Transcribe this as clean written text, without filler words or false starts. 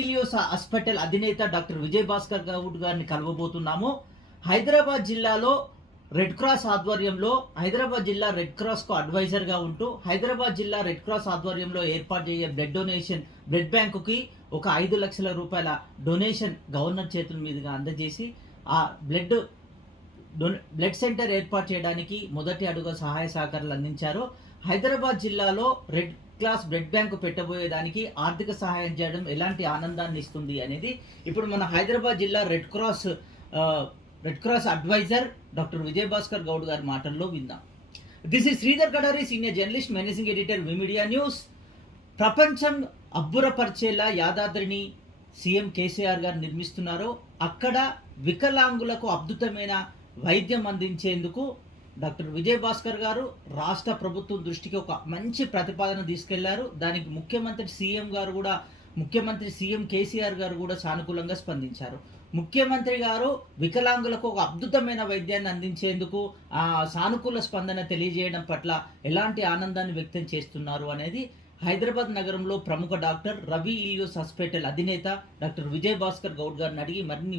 ఇలియోస్ hospital అధినేత doctor Vijay Bhaskar Goud గారిని కలవబోతున్నాము. హైదరాబాద్ జిల్లాలో రెడ్ క్రాస్ ఆధ్వర్యంలో హైదరాబాద్ జిల్లా రెడ్ క్రాస్ కు అడ్వైజర్ గా ఉంటూ హైదరాబాద్ జిల్లా రెడ్ క్రాస్ ఆధ్వర్యంలో ఏర్పాటు చేసే బ్లడ్ బ్యాంకుకి ఒక 5 లక్షల రూపాయల డొనేషన్ గవర్నర్ చేతుల మీదుగా అందజేసి ఆ బ్లడ్ సెంటర్ ఏర్పాటు చేయడానికి మొదటి అడుగు సహాయ సహకారాలు అందించారు. హైదరాబాద్ జిల్లాలో రెడ్ క్లాస్ బ్లడ్ బ్యాంకు పెట్టబోయేదానికి ఆర్థిక సహాయం చేయడం ఎలాంటి ఆనందాన్ని ఇస్తుంది అనేది ఇప్పుడు మన హైదరాబాద్ జిల్లా red cross adviser doctor Vijay Bhaskar Goud గారి మాటల్లో విందాం. This is Sridhar Kadari, senior journalist, managing editor, V Media news. ప్రపంచం అబ్బురపరిచేలా యాదాద్రిని సీఎం కేసీఆర్ గారు నిర్మిస్తున్నారు. అక్కడ వికలాంగులకు అద్భుతమైన వైద్యం అందించేందుకు డాక్టర్ విజయ్ భాస్కర్ గారు రాష్ట్ర ప్రభుత్వం దృష్టికి ఒక మంచి ప్రతిపాదన తీసుకెళ్లారు. దానికి ముఖ్యమంత్రి సీఎం కేసీఆర్ గారు కూడా సానుకూలంగా స్పందించారు. ముఖ్యమంత్రి గారు వికలాంగులకు ఒక అద్భుతమైన వైద్యాన్ని అందించేందుకు సానుకూల స్పందన తెలియజేయడం పట్ల ఎలాంటి ఆనందాన్ని వ్యక్తం చేస్తున్నారు అనేది హైదరాబాద్ నగరంలో ప్రముఖ డాక్టర్ రవి ఇలియోస్ హాస్పిటల్ అధినేత డాక్టర్ విజయ్ భాస్కర్ గౌడ్ గారిని అడిగి మరిన్ని